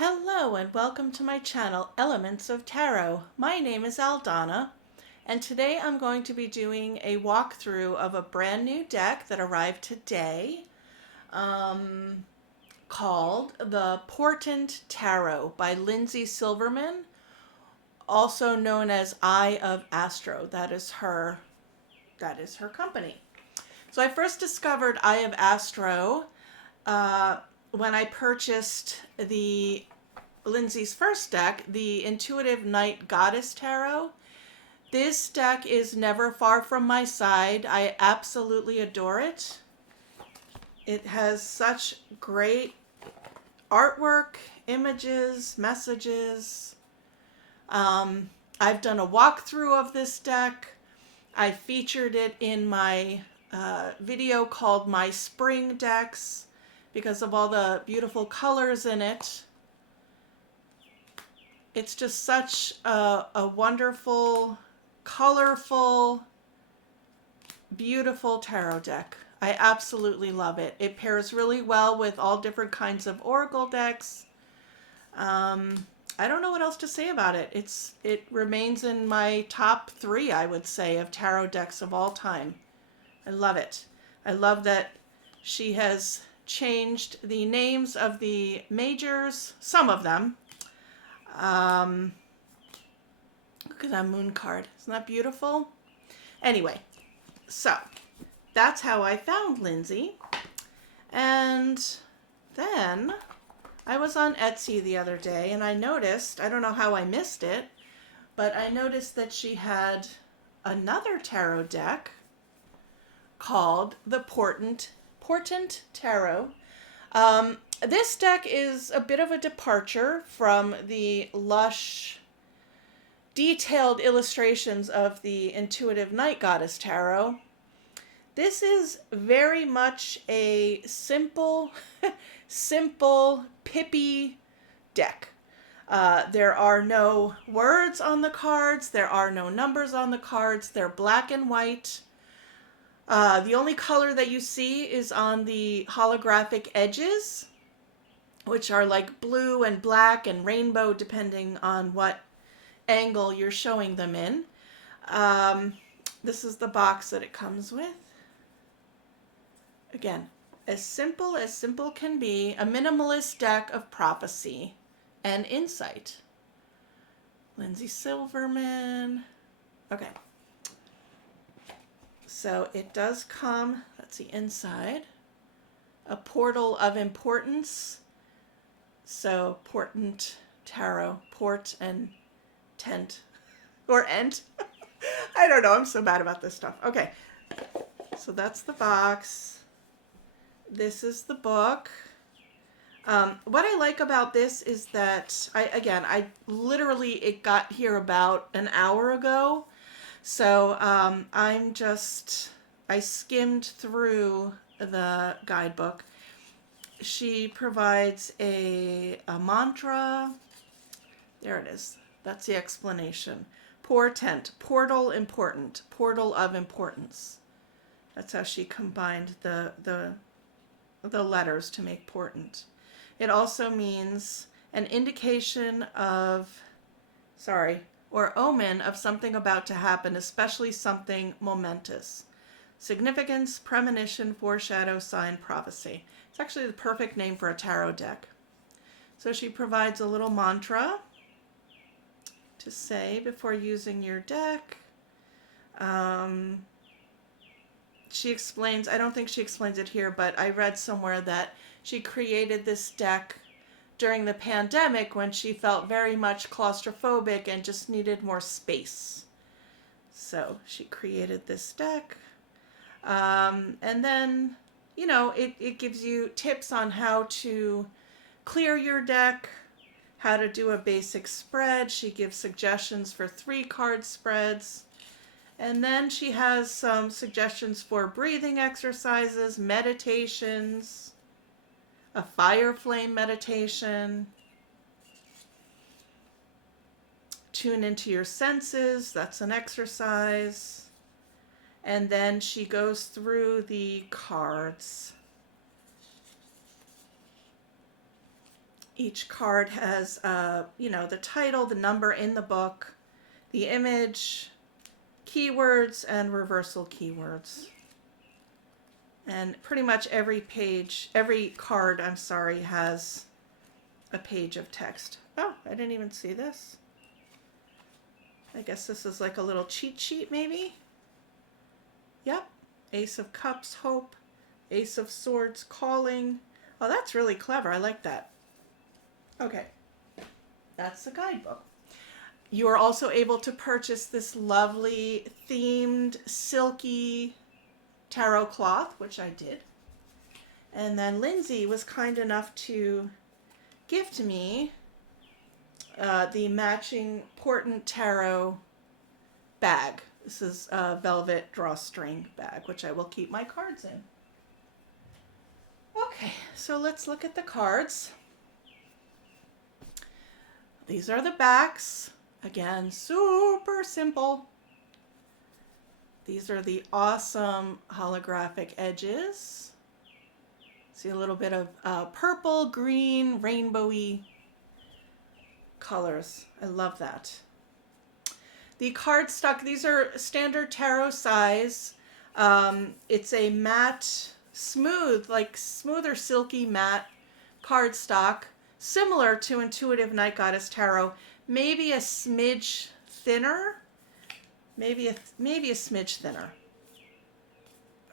Hello and welcome to my channel, Elements of Tarot. My name is Aldana, and today I'm going to be doing a walkthrough of a brand new deck that arrived today called the Portent Tarot by Lindsay Silverman, also known as Eye of Astro. That is her company. So I first discovered Eye of Astro when I purchased the Lindsay's first deck, the Intuitive Night Goddess Tarot. This deck is never far from my side. I absolutely adore it. It has such great artwork, images, messages. I've done a walkthrough of this deck. I featured it in my video called My Spring Decks because of all the beautiful colors in it. It's just such a wonderful, colorful, beautiful tarot deck. I absolutely love it. It pairs really well with all different kinds of oracle decks. I don't know what else to say about it. It remains in my top 3, I would say, of tarot decks of all time. I love it. I love that she has changed the names of the majors, some of them. Look at that moon card. Isn't that beautiful? Anyway, so that's how I found Lindsay. And then I was on Etsy the other day and I noticed, I don't know how I missed it, but I noticed that she had another tarot deck called the Portent Tarot. This deck is a bit of a departure from the lush, detailed illustrations of the Intuitive Night Goddess Tarot. This is very much a simple, pippy deck. There are no words on the cards. There are no numbers on the cards. They're black and white. The only color that you see is on the holographic edges, which are like blue and black and rainbow depending on what angle you're showing them in. This is the box that it comes with. Again, as simple can be, a minimalist deck of prophecy and insight. Lindsay Silverman. Okay. So it does come, that's the inside, a portal of importance. So Portent Tarot, port and tent, or ent. I don't know, I'm so bad about this stuff. Okay, so that's the box. This is the book. What I like about this is that, it got here about an hour ago. So I skimmed through the guidebook. She provides a mantra. There it is. That's the explanation. Portent, portal important, portal of importance. That's how she combined the letters to make portent. It also means an indication of, or omen of something about to happen, especially something momentous. Significance, premonition, foreshadow, sign, prophecy. It's actually the perfect name for a tarot deck. So she provides a little mantra to say before using your deck. She explains, I don't think she explains it here, but I read somewhere that she created this deck during the pandemic when she felt very much claustrophobic and just needed more space. So she created this deck. And then, it gives you tips on how to clear your deck, how to do a basic spread. She gives suggestions for 3-card spreads. And then she has some suggestions for breathing exercises, meditations, a fire flame meditation, tune into your senses, that's an exercise. And then she goes through the cards. Each card has, you know, the title, the number in the book, the image, keywords, and reversal keywords. And pretty much every page, every card, I'm sorry, has a page of text. Oh, I didn't even see this. I guess this is like a little cheat sheet, maybe? Yep. Ace of Cups, Hope. Ace of Swords, Calling. Oh, that's really clever. I like that. Okay. That's the guidebook. You are also able to purchase this lovely themed silky tarot cloth, which I did. And then Lindsay was kind enough to gift me the matching Portent tarot bag. This is a velvet drawstring bag, which I will keep my cards in. Okay, so let's look at the cards. These are the backs. Again, super simple. These are the awesome holographic edges. See a little bit of purple, green, rainbowy colors. I love that. The cardstock, these are standard tarot size. It's a matte, smooth, like smoother, silky matte cardstock, similar to Intuitive Night Goddess Tarot. Maybe a smidge thinner. Maybe a smidge thinner.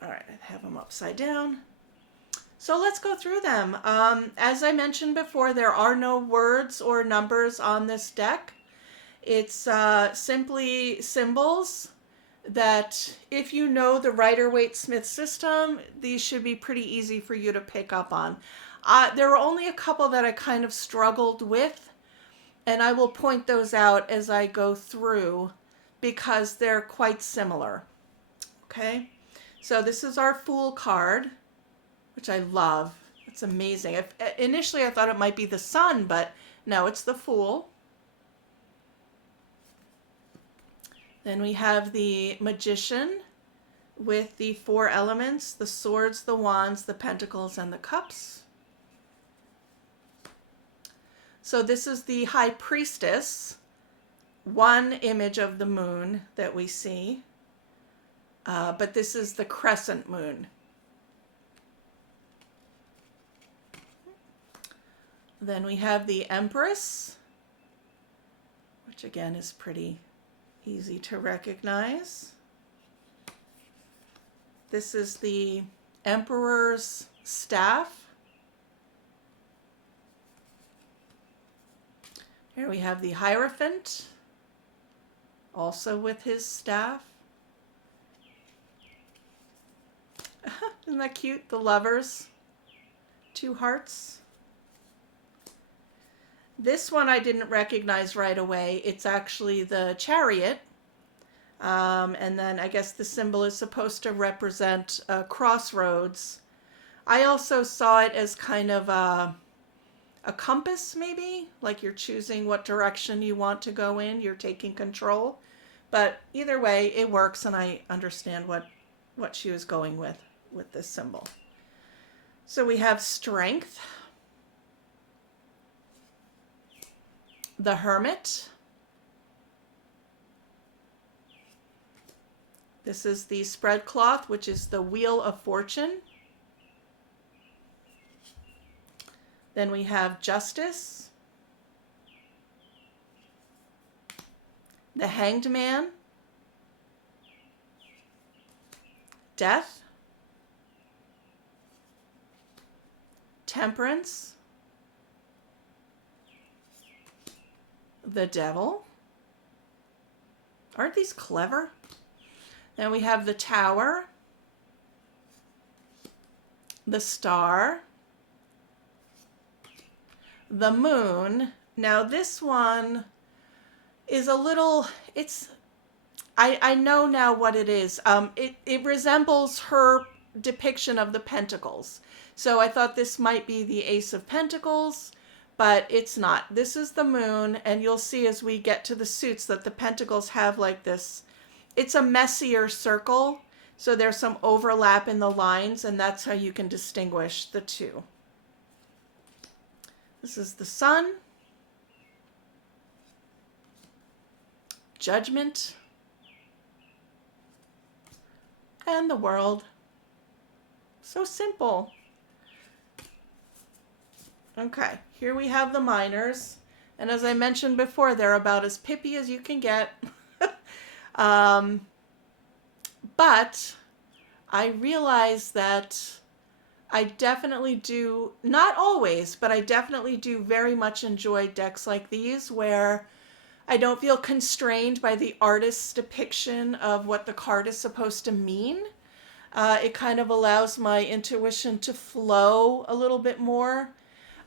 All right, I have them upside down. So let's go through them. As I mentioned before, there are no words or numbers on this deck. It's simply symbols that, if you know the Rider-Waite-Smith system, these should be pretty easy for you to pick up on. There were only a couple that I kind of struggled with, and I will point those out as I go through because they're quite similar. Okay, so this is our Fool card, which I love. It's amazing. Initially, I thought it might be the Sun, but no, it's the Fool. Then we have the Magician with the 4 elements, the Swords, the Wands, the Pentacles, and the Cups. So this is the High Priestess, one image of the moon that we see, but this is the crescent moon. Then we have the Empress, which again is pretty easy to recognize. This is the Emperor's staff. Here we have the Hierophant, also with his staff. Isn't that cute? The Lovers, 2 hearts. This one I didn't recognize right away. It's actually the Chariot. And then I guess the symbol is supposed to represent a crossroads. I also saw it as kind of a compass, maybe, like you're choosing what direction you want to go in. You're taking control. But either way, it works, and I understand what she was going with this symbol. So we have Strength, the Hermit. This is the spread cloth, which is the Wheel of Fortune. Then we have Justice, the Hanged Man, Death, Temperance, the Devil. Aren't these clever? Then we have the Tower, the Star, the Moon. Now this one is a little, I know now what it is. It resembles her depiction of the Pentacles. So I thought this might be the Ace of Pentacles, but it's not. This is the Moon, and you'll see as we get to the suits that the Pentacles have like this. It's a messier circle, so there's some overlap in the lines, and that's how you can distinguish the two. This is the Sun, Judgment, and the World. So simple. Okay, here we have the minors. And as I mentioned before, they're about as pippy as you can get. But I realize that I definitely do, not always, but I definitely do very much enjoy decks like these where I don't feel constrained by the artist's depiction of what the card is supposed to mean. It kind of allows my intuition to flow a little bit more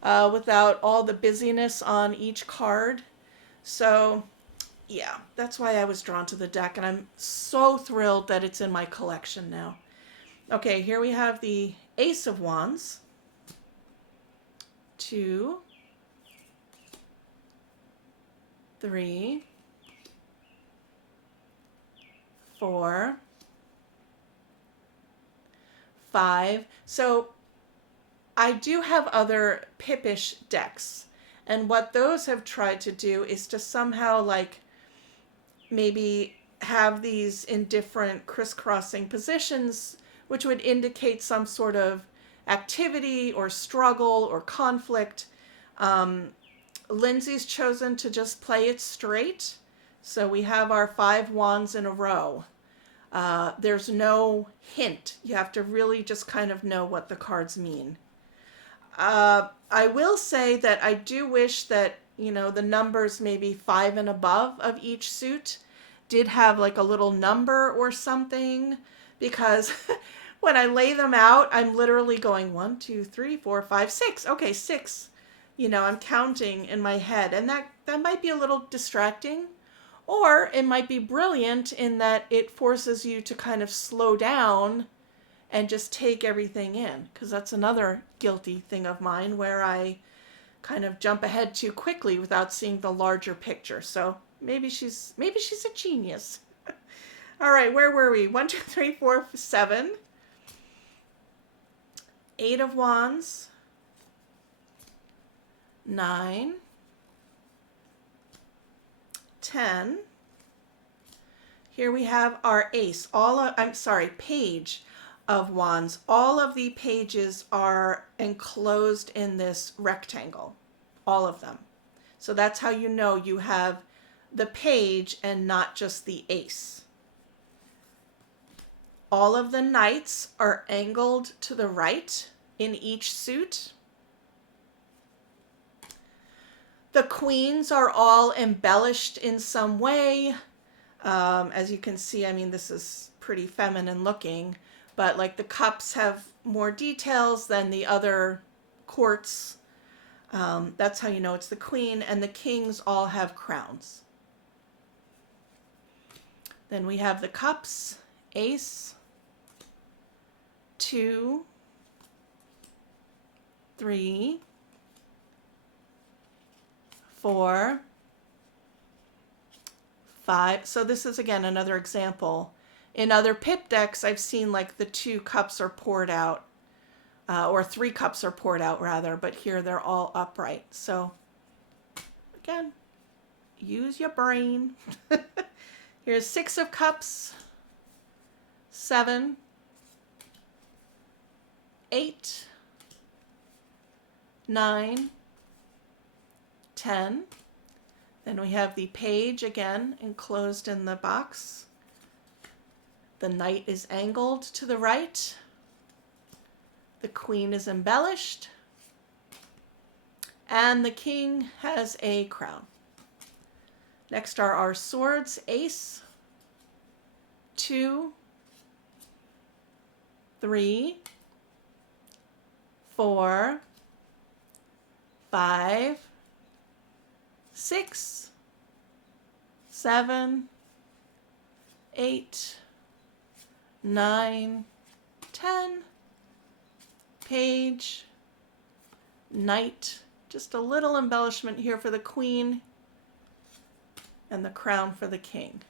without all the busyness on each card. So yeah, that's why I was drawn to the deck, and I'm so thrilled that it's in my collection now. Okay, here we have the Ace of Wands. 2, 3, 4, 5. So I do have other Pippish decks, and what those have tried to do is to somehow like maybe have these in different crisscrossing positions, which would indicate some sort of activity or struggle or conflict. Lindsay's chosen to just play it straight. So we have our 5 wands in a row. There's no hint. You have to really just kind of know what the cards mean. I will say that I do wish that, the numbers maybe 5 and above of each suit did have like a little number or something, because when I lay them out, I'm literally going 1, 2, 3, 4, 5, 6. Okay, 6. I'm counting in my head, and that might be a little distracting, or it might be brilliant in that it forces you to kind of slow down and just take everything in, because that's another guilty thing of mine where I kind of jump ahead too quickly without seeing the larger picture. So maybe she's a genius. All right, where were we? 1, 2, 3, 4, 7. 8 of Wands. 9. 10. Here we have our ace. Page of Wands. All of the pages are enclosed in this rectangle. All of them. So that's how you know you have the page and not just the ace. All of the knights are angled to the right in each suit. The queens are all embellished in some way. As you can see, this is pretty feminine looking, but like the cups have more details than the other courts. That's how you know it's the queen, and the kings all have crowns. Then we have the cups, ace, 2, 3, 4, 5. So this is again another example. In other pip decks, I've seen like the 2 cups are poured out, or 3 cups are poured out rather, but here they're all upright. So again, use your brain. Here's 6 of cups, 7, 8, 9, 10. Then we have the page again enclosed in the box. The knight is angled to the right. The queen is embellished. And the king has a crown. Next are our swords, ace, 2, 3, 4, 5, 6, 7, 8, 9, 10, page, knight, just a little embellishment here for the queen, and the crown for the king.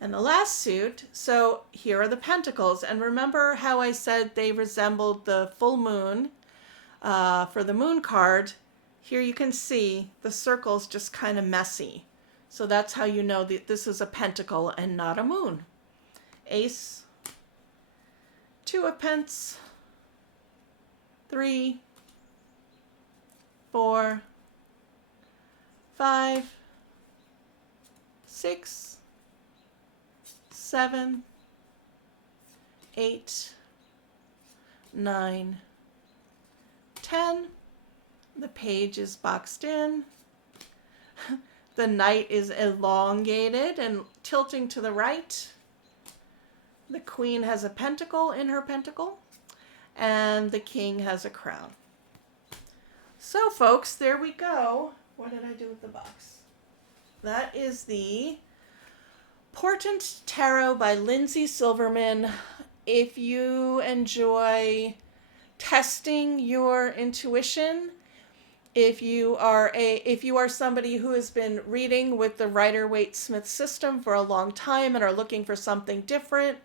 And the last suit, so here are the pentacles. And remember how I said they resembled the full moon for the moon card? Here you can see the circle's just kind of messy. So that's how you know that this is a pentacle and not a moon. Ace, 2 of pence, 3, 4, 5, 6, 7, 8, 9, 10. The page is boxed in. The knight is elongated and tilting to the right. The queen has a pentacle in her pentacle, and the king has a crown. So folks, there we go. What did I do with the box? That is the Portent Tarot by Lindsay Silverman. If you enjoy testing your intuition, if you are somebody who has been reading with the Rider-Waite-Smith system for a long time and are looking for something different,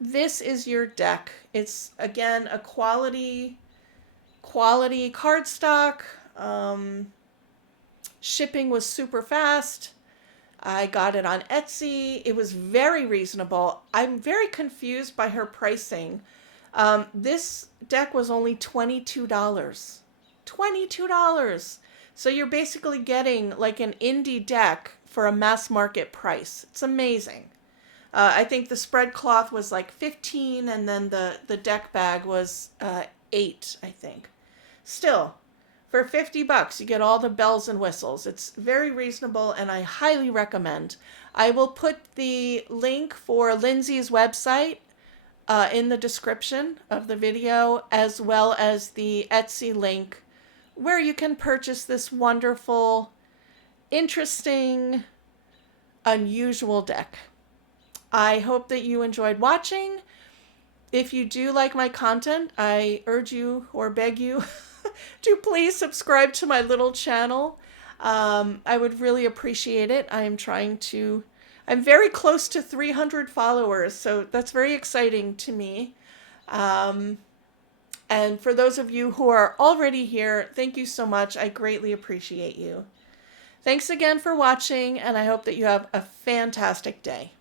this is your deck. It's, again, a quality cardstock. Shipping was super fast. I got it on Etsy. It was very reasonable. I'm very confused by her pricing. This deck was only $22. $22. So you're basically getting like an indie deck for a mass market price. It's amazing. I think the spread cloth was like $15, and then the deck bag was $8, I think. Still, for $50, you get all the bells and whistles. It's very reasonable, and I highly recommend. I will put the link for Lindsay's website in the description of the video, as well as the Etsy link where you can purchase this wonderful, interesting, unusual deck. I hope that you enjoyed watching. If you do like my content, I urge you or beg you to please subscribe to my little channel. I would really appreciate it. I'm very close to 300 followers, so that's very exciting to me. And for those of you who are already here, thank you so much. I greatly appreciate you. Thanks again for watching, and I hope that you have a fantastic day.